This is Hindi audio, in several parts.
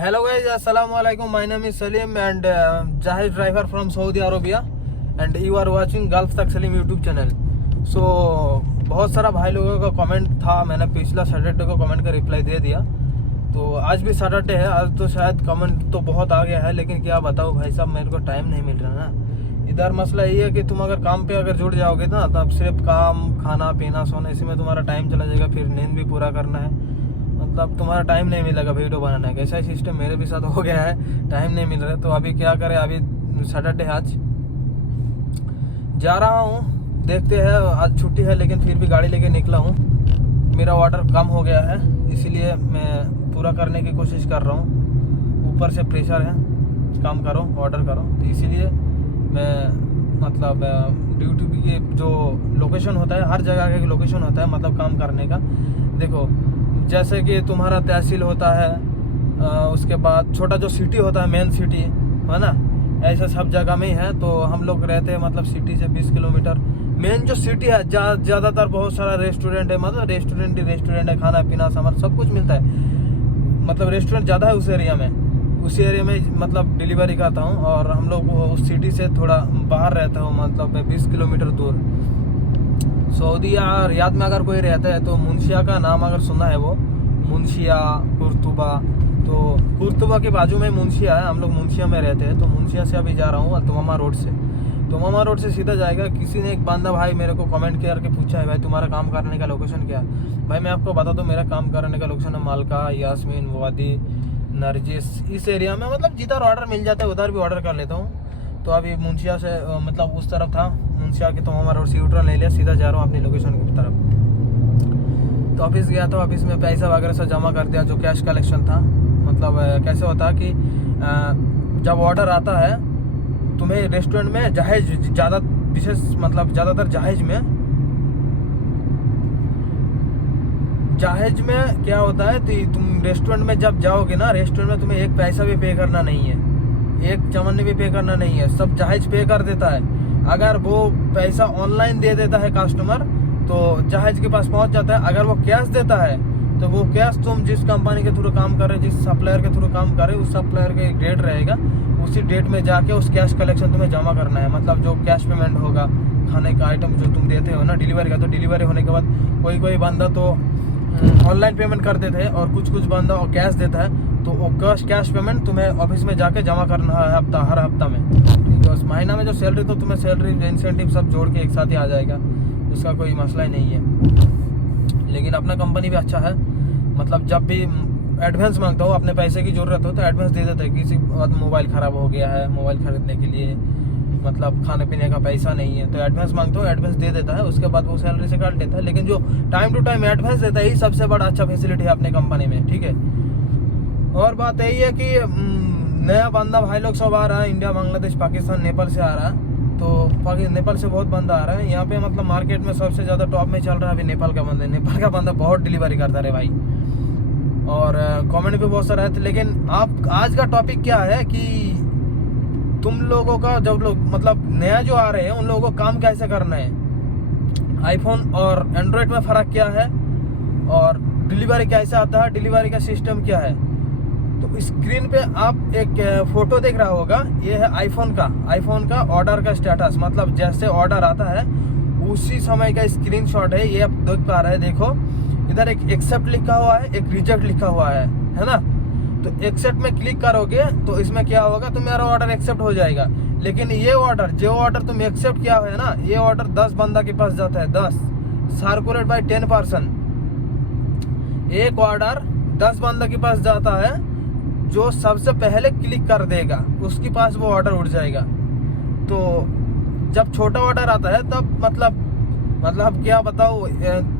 Hello guys, assalamu alaikum. My name is Salim and Jahid driver from Saudi Arabia and you are watching Gulf Taq Salim YouTube channel. So बहुत सारा भाई लोगों का कमेंट था, मैंने पिछला सैटरडे को कमेंट का रिप्लाई दे दिया। तो आज भी सैटरडे है, आज तो शायद कमेंट तो बहुत आ गया है, लेकिन क्या बताऊँ भाई साहब, मेरे को टाइम नहीं मिल रहा ना। इधर मसला ये है कि तुम अगर काम पे अगर जुड़ जाओगे ना, तब सिर्फ काम, खाना पीना, सोना, इसी में तुम्हारा टाइम चला जाएगा। फिर नींद भी पूरा करना है, मतलब तुम्हारा टाइम नहीं मिलेगा वीडियो बनाने का। ऐसा ही सिस्टम मेरे भी साथ हो गया है, टाइम नहीं मिल रहा है। तो अभी क्या करें, अभी सैटरडे आज जा रहा हूँ, देखते हैं। आज छुट्टी है लेकिन फिर भी गाड़ी लेके निकला हूँ। मेरा ऑर्डर कम हो गया है, इसीलिए मैं पूरा करने की कोशिश कर रहा हूँ। ऊपर से प्रेशर है, काम करो, ऑर्डर करो, तो इसीलिए मैं मतलब ड्यूटी के जो लोकेशन होता है, हर जगह का लोकेशन होता है मतलब काम करने का। देखो जैसे कि तुम्हारा तहसील होता है, उसके बाद छोटा जो सिटी होता है, मेन सिटी है ना, ऐसा सब जगह में ही है। तो हम लोग रहते हैं मतलब सिटी से 20 किलोमीटर। मेन जो सिटी है, ज़्यादातर बहुत सारा रेस्टोरेंट है, मतलब रेस्टोरेंट है, खाना पीना सामान सब कुछ मिलता है। मतलब रेस्टोरेंट ज़्यादा है उस एरिया में, उसी एरिया में मतलब डिलीवरी करता हूँ। और हम लोग उस सिटी से थोड़ा बाहर रहता हूँ, मतलब 20 किलोमीटर दूर। सऊदी या रियाद में अगर कोई रहता है तो मुंशिया का नाम अगर सुना है, वो मुंशिया, कुर्तुबा। तो कुर्तुबा के बाजू में मुंशिया है, हम लोग मुंशिया में रहते हैं। तो मुंशिया से अभी जा रहा हूँ तुमामा रोड से। तुमामा रोड से सीधा जाएगा। किसी ने एक बांदा भाई मेरे को कमेंट करके पूछा है, भाई तुम्हारा काम करने का लोकेशन क्या है। भाई मैं आपको बता दूँ, मेरा काम करने का लोकेशन है मालका, यास्मीन, वादी, नरजिस, इस एरिया में। मतलब जिधर ऑर्डर मिल जाता है उधर भी ऑर्डर कर लेता हूँ। तो अभी मुंशिया से मतलब उस तरफ था, मुंशिया के तुमामा रोड से यूटर्न ले लिया, सीधा जा रहा हूँ अपनी लोकेशन की तरफ। तो ऑफिस गया, तो ऑफिस में पैसा वगैरह सब जमा कर दिया, जो कैश कलेक्शन था। मतलब कैसे होता है कि जब ऑर्डर आता है तुम्हें रेस्टोरेंट में जहाज ज़्यादा विशेष, मतलब ज़्यादातर जहाज में क्या होता है, तो तुम रेस्टोरेंट में जब जाओगे ना, रेस्टोरेंट में तुम्हें एक पैसा भी पे करना नहीं है, एक चमन भी पे करना नहीं है, सब जहाज पे कर देता है। अगर वो पैसा ऑनलाइन दे देता है कस्टमर तो जहाज के पास पहुंच जाता है। अगर वो कैश देता है तो वो कैश तुम जिस कंपनी के थ्रू काम कर रहे, जिस सप्लायर के थ्रू काम कर रहे, उस सप्लायर का एक डेट रहेगा, उसी डेट में जाके उस कैश कलेक्शन तुम्हें जमा करना है। मतलब जो कैश पेमेंट होगा खाने का आइटम जो तुम देते हो ना डिलीवरी का, तो डिलीवरी होने के बाद कोई बंदा तो ऑनलाइन पेमेंट कर देते हैं और कुछ बंदा और कैश देता है। तो वो कैश पेमेंट तुम्हें ऑफिस में जाके जमा करना है हर हफ्ता में। तो उस महीना में जो सैलरी, तो तुम्हें सैलरी इंसेंटिव सब जोड़ के एक साथ ही आ जाएगा, उसका कोई मसला ही नहीं है। लेकिन अपना कंपनी भी अच्छा है, मतलब जब भी एडवांस मांगता हूँ, अपने पैसे की ज़रूरत हो तो एडवांस दे देता है। किसी मोबाइल ख़राब हो गया है, मोबाइल खरीदने के लिए मतलब खाने पीने का पैसा नहीं है, तो एडवांस मांगता हूँ, एडवांस दे देता है, उसके बाद वो सैलरी से काट लेता है। लेकिन जो टाइम टू टाइम एडवांस देता है, यही सबसे बड़ा अच्छा फैसिलिटी है अपने कंपनी में, ठीक है। और बात यही है कि नया बंदा भाई लोग सब आ रहा है, इंडिया, बांग्लादेश, पाकिस्तान, नेपाल से आ रहा है। तो नेपाल से बहुत बंदा आ रहा है यहाँ पे। मतलब मार्केट में सबसे ज़्यादा टॉप में चल रहा है अभी नेपाल का बंदा बहुत डिलीवरी करता है भाई। और कमेंट भी बहुत सारा है। लेकिन आप आज का टॉपिक क्या है कि तुम लोगों का, जब लोग मतलब नया जो आ रहे हैं, उन लोगों को काम कैसे करना है, आईफोन और एंड्रॉयड में फ़र्क क्या है, और डिलीवरी कैसे आता है, डिलीवरी का सिस्टम क्या है। तो स्क्रीन पे आप एक फ़ोटो देख रहा होगा, ये है आईफोन का ऑर्डर का स्टेटस। मतलब जैसे ऑर्डर आता है उसी समय का स्क्रीनशॉट है, ये आप देख पा रहे हैं। देखो इधर एक एक्सेप्ट लिखा हुआ है, एक रिजेक्ट लिखा हुआ है ना। तो एक्सेप्ट में क्लिक करोगे तो इसमें क्या होगा, तो मेरा ऑर्डर एक्सेप्ट हो जाएगा। लेकिन ये ऑर्डर, जो ऑर्डर तुम एक्सेप्ट किया है ना, ये ऑर्डर 10 बंदा के पास जाता है, 10 सर्कुलेट बाय 10 पर्सन। एक ऑर्डर 10 बंदा के पास जाता है, जो सबसे पहले क्लिक कर देगा उसके पास वो ऑर्डर उठ जाएगा। तो जब छोटा ऑर्डर आता है तब मतलब क्या बताओ,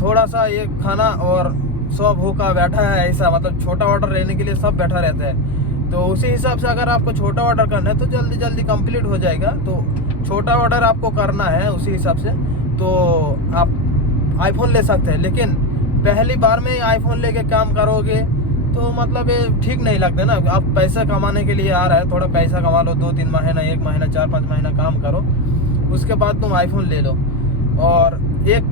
थोड़ा सा ये खाना और 100 भूखा बैठा है, ऐसा मतलब छोटा ऑर्डर लेने के लिए सब बैठा रहता है। तो उसी हिसाब से अगर आपको छोटा ऑर्डर करना है तो जल्दी कंप्लीट हो जाएगा। तो छोटा ऑर्डर आपको करना है उसी हिसाब से, तो आप आईफोन ले सकते हैं। लेकिन पहली बार में आईफोन लेके काम करोगे तो मतलब ये ठीक नहीं लगता ना। आप पैसा कमाने के लिए आ रहा है, थोड़ा पैसा कमा लो, 2-3 महीना, 1 महीना, 4-5 महीना काम करो, उसके बाद तुम आईफोन ले लो। और एक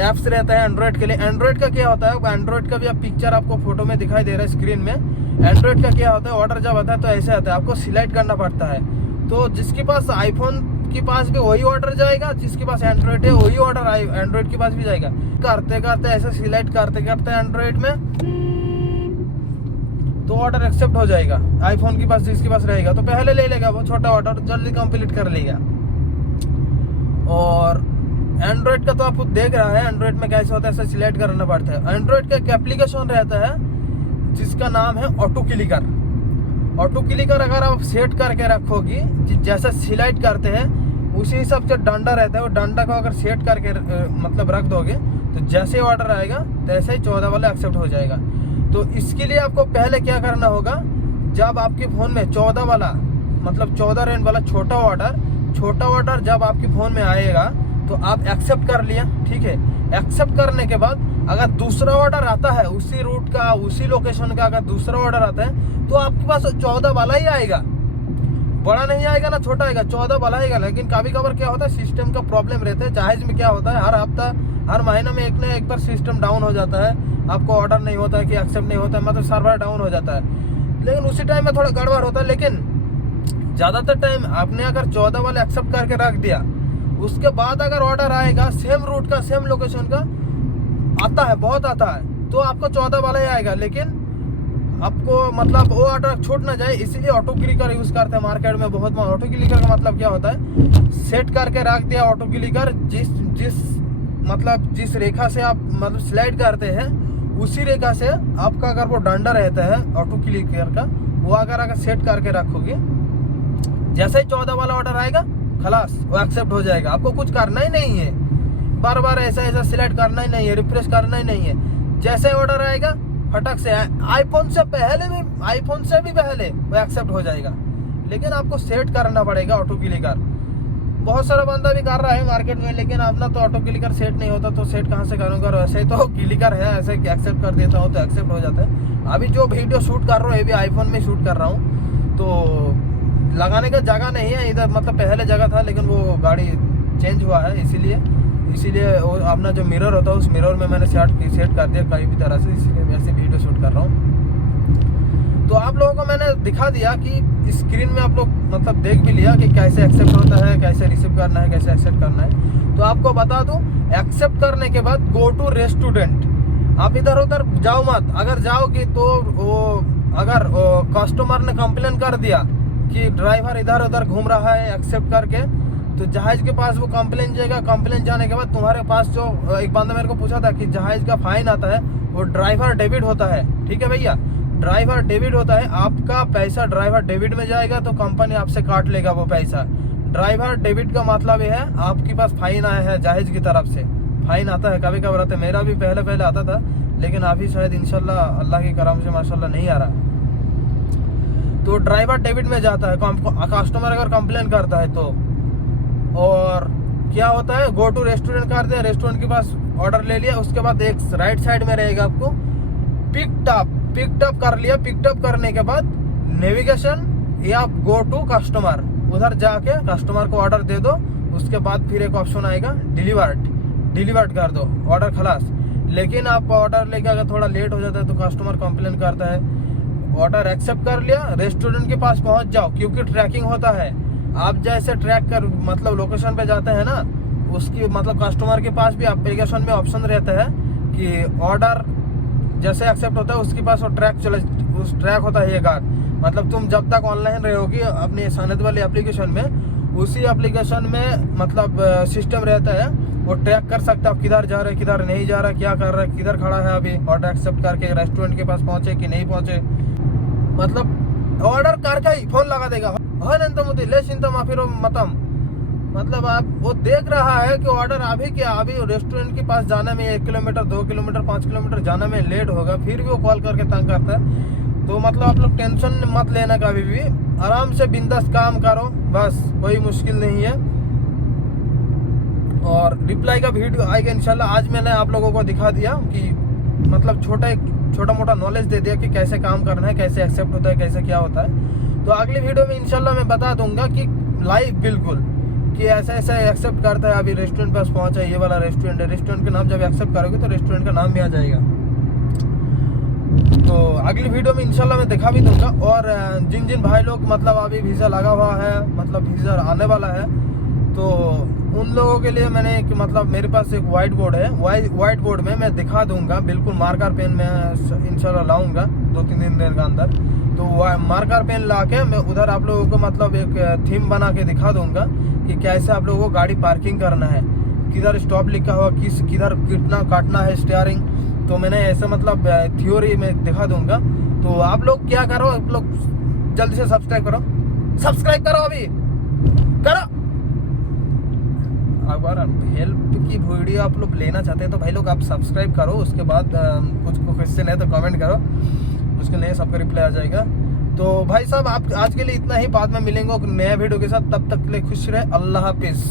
ऐप्स रहता है एंड्रॉयड के लिए। एंड्रॉयड का क्या होता है, एंड्रॉयड का भी अब पिक्चर आपको फोटो में दिखाई दे रहा है स्क्रीन में। एंड्रॉइड का क्या होता है, ऑर्डर जब आता है तो ऐसे आता है, आपको सिलेक्ट करना पड़ता है। तो जिसके पास आईफोन के पास भी वही ऑर्डर जाएगा, जिसके पास एंड्रॉइड है वही ऑर्डर एंड्रॉइड के पास भी जाएगा। करते करते ऐसे सिलेक्ट करते करते एंड्रॉइड में तो ऑर्डर एक्सेप्ट हो जाएगा। आईफोन के पास जिसके पास रहेगा तो पहले ले लेगा, वो छोटा ऑर्डर जल्दी कंप्लीट कर लेगा। और एंड्रॉइड का तो आपको देख रहा है एंड्रॉइड में कैसे होता है, ऐसे सिलेक्ट करना पड़ता है। एंड्रॉइड का एक एप्लीकेशन रहता है जिसका नाम है ऑटो क्लिकर। ऑटो क्लिकर अगर आप सेट करके रखोगी, जैसा सिलेक्ट करते हैं उसी हिसाब से डंडा रहता है, वो डंडा को अगर सेट करके मतलब रख दोगे तो जैसे ऑर्डर आएगा तैसे ही 14 वाला एक्सेप्ट हो जाएगा। तो इसके लिए आपको पहले क्या करना होगा, जब आपके फोन में 14 वाला मतलब 14 रैंक वाला छोटा ऑर्डर जब आपके फोन में आएगा तो आप एक्सेप्ट कर लिया, ठीक है। एक्सेप्ट करने के बाद अगर दूसरा ऑर्डर आता है उसी रूट का उसी लोकेशन का, अगर दूसरा ऑर्डर आता है तो आपके पास 14 वाला ही आएगा, बड़ा नहीं आएगा ना छोटा आएगा, 14 वाला आएगा। लेकिन कभी कभार क्या होता है सिस्टम का प्रॉब्लम रहता है। जहाज में क्या होता है हर हफ्ता हर महीने में एक ना एक बार सिस्टम डाउन हो जाता है, आपको ऑर्डर नहीं होता है कि एक्सेप्ट नहीं होता है, मतलब सर्वर डाउन हो जाता है। लेकिन उसी टाइम में थोड़ा गड़बड़ होता है। लेकिन ज्यादातर टाइम आपने अगर 14 वाला एक्सेप्ट करके रख दिया, उसके बाद अगर ऑर्डर आएगा सेम रूट का सेम लोकेशन का आता है, बहुत आता है, तो आपको 14 वाला ही आएगा। लेकिन आपको मतलब वो ऑर्डर छूट ना जाए इसीलिए ऑटो क्लिकर यूज करते हैं मार्केट में बहुत। ऑटो क्लिकर का मतलब क्या होता है, सेट करके रख दिया ऑटो क्लिकर, जिस रेखा से आप मतलब स्लाइड करते हैं उसी रेखा से आपका अगर वो डंडा रहता है ऑटो क्लिकर का, वो अगर सेट करके रखोगे, जैसे ही 14 वाला ऑर्डर आएगा खलास वो एक्सेप्ट हो जाएगा। आपको कुछ करना ही नहीं है, बार बार ऐसा सिलेक्ट करना ही नहीं है, रिफ्रेश करना ही नहीं है। जैसे ऑर्डर आएगा फटक से आईफोन से भी पहले वो एक्सेप्ट हो जाएगा। लेकिन आपको सेट करना पड़ेगा ऑटो क्लिकर। बहुत सारा बंदा भी कर रहा है मार्केट में, लेकिन अपना तो ऑटो क्लिकर सेट नहीं होता, तो सेट कहाँ से करूँगा। वैसे तो क्लिकर है, ऐसे एक्सेप्ट कर देता हूँ तो एक्सेप्ट हो जाता है। अभी जो वीडियो शूट कर रहा हूँ ये भी आईफोन में शूट कर रहा हूँ, तो लगाने का जगह नहीं है इधर, मतलब पहले जगह था लेकिन वो गाड़ी चेंज हुआ है, इसीलिए अपना जो मिरर होता है उस मिरर में मैंने सेट कर दिया कहीं भी तरह से, इसीलिए मैं ऐसे वीडियो शूट कर रहा हूँ। तो आप लोगों को मैंने दिखा दिया कि स्क्रीन में आप लोग मतलब देख भी लिया कि कैसे एक्सेप्ट होता है, कैसे रिसीव करना है, कैसे एक्सेप्ट करना है। तो आपको बता दूं, एक्सेप्ट करने के बाद गो टू रेस्टोरेंट। आप इधर उधर जाओ मत, अगर जाओगे तो वो अगर कस्टमर ने कंप्लेन कर दिया कि ड्राइवर इधर उधर घूम रहा है एक्सेप्ट करके, तो जहाज के पास वो कंप्लेन जाएगा। कंप्लेन जाने के बाद तुम्हारे पास जो एक बंदा मेरे को पूछा था कि जहाज का फाइन आता है वो ड्राइवर डेबिट होता है, ठीक है भैया, ड्राइवर डेबिट होता है। आपका पैसा ड्राइवर डेबिट में जाएगा तो कंपनी आपसे काट लेगा वो पैसा। ड्राइवर डेबिट का मतलब ये है आपके पास फाइन आया है जहाज की तरफ से, फाइन आता है, कभी कभार आता है। मेरा भी पहले आता था, लेकिन अभी शायद इंशाल्लाह अल्लाह के करम से माशाल्लाह नहीं आ रहा। तो ड्राइवर डेबिट में जाता है कस्टमर अगर कंप्लेन करता है तो। और क्या होता है, गो टू रेस्टोरेंट कर दिया, रेस्टोरेंट के पास ऑर्डर ले लिया, उसके बाद एक राइट साइड में रहेगा आपको पिकअप कर लिया। पिकअप करने के बाद नेविगेशन या गो टू कस्टमर, उधर जाके कस्टमर को ऑर्डर दे दो। उसके बाद फिर एक ऑप्शन आएगा डिलीवर्ड कर दो, ऑर्डर खलास। लेकिन आप ऑर्डर लेके अगर थोड़ा लेट हो जाता है तो कस्टमर कंप्लेन करता है। ऑर्डर एक्सेप्ट कर लिया, रेस्टोरेंट के पास पहुंच जाओ, क्योंकि ट्रैकिंग होता है। आप जैसे ट्रैक कर मतलब लोकेशन पे जाते हैं ना, उसकी मतलब कस्टमर के पास भी एप्लीकेशन में ऑप्शन रहता है कि ऑर्डर जैसे एक्सेप्ट होता है उसके पास वो ट्रैक होता है ये कार। मतलब तुम जब तक ऑनलाइन रहोगी अपनी सनद वाली एप्लीकेशन में, उसी एप्लीकेशन में मतलब सिस्टम रहता है, वो ट्रैक कर सकते हो आप किधर जा रहे हैं, किधर नहीं जा रहा, क्या कर रहा है, किधर खड़ा है अभी, ऑर्डर एक्सेप्ट करके रेस्टोरेंट के पास पहुंचे कि नहीं पहुंचे। मतलब ऑर्डर करके ही फोन लगा देगा, मतलब आप वो देख रहा है कि ऑर्डर अभी रेस्टोरेंट के पास जाने में 1 किलोमीटर 2 किलोमीटर 5 किलोमीटर जाने में लेट होगा, फिर भी वो कॉल करके तंग करता है। तो मतलब आप लोग टेंशन मत लेना, कभी भी आराम से बिंदास काम करो, बस कोई मुश्किल नहीं है। और रिप्लाई का वीडियो आएगा इंशाल्लाह। आज मैंने आप लोगों को दिखा दिया कि मतलब छोटा मोटा नॉलेज दे दिया कि कैसे काम करना है, कैसे एक्सेप्ट होता है, कैसे क्या होता है। तो अगली वीडियो में इंशाल्लाह मैं बता दूंगा कि लाइव बिल्कुल कि ऐसा एक्सेप्ट करता है। अभी रेस्टोरेंट पास पहुंचा, ये वाला रेस्टोरेंट है, रेस्टोरेंट का नाम जब एक्सेप्ट करोगे तो रेस्टोरेंट का नाम भी आ जाएगा। तो अगली वीडियो में इंशाल्लाह मैं दिखा भी दूंगा। और जिन जिन भाई लोग मतलब अभी वीज़ा लगा हुआ है, मतलब वीज़ा आने वाला है, तो उन लोगों के लिए मैंने एक मतलब मेरे पास एक वाइट बोर्ड है, वाइट बोर्ड में मैं दिखा दूंगा, बिल्कुल मार्कर पेन में इंशाल्लाह लाऊंगा 2-3 दिन के अंदर। तो मार्कर पेन ला के मैं उधर आप लोगों को मतलब एक थीम बना के दिखा दूंगा कि कैसे आप लोगों को गाड़ी पार्किंग करना है, किधर स्टॉप लिखा हुआ, किधर कितना काटना है स्टीयरिंग। तो मैंने ऐसे मतलब थ्योरी में दिखा दूंगा। तो आप लोग क्या करो, आप लोग जल्दी से सब्सक्राइब करो अभी करो। अगर हेल्प की वीडियो आप लोग लेना चाहते हैं तो भाई लोग आप सब्सक्राइब करो। उसके बाद कुछ क्वेश्चन है तो कमेंट करो, उसके लिए सबका रिप्लाई आ जाएगा। तो भाई साहब आप आज के लिए इतना ही, बाद में मिलेंगे एक नया वीडियो के साथ। तब तक के लिए खुश रहे, अल्लाह हाफिज़।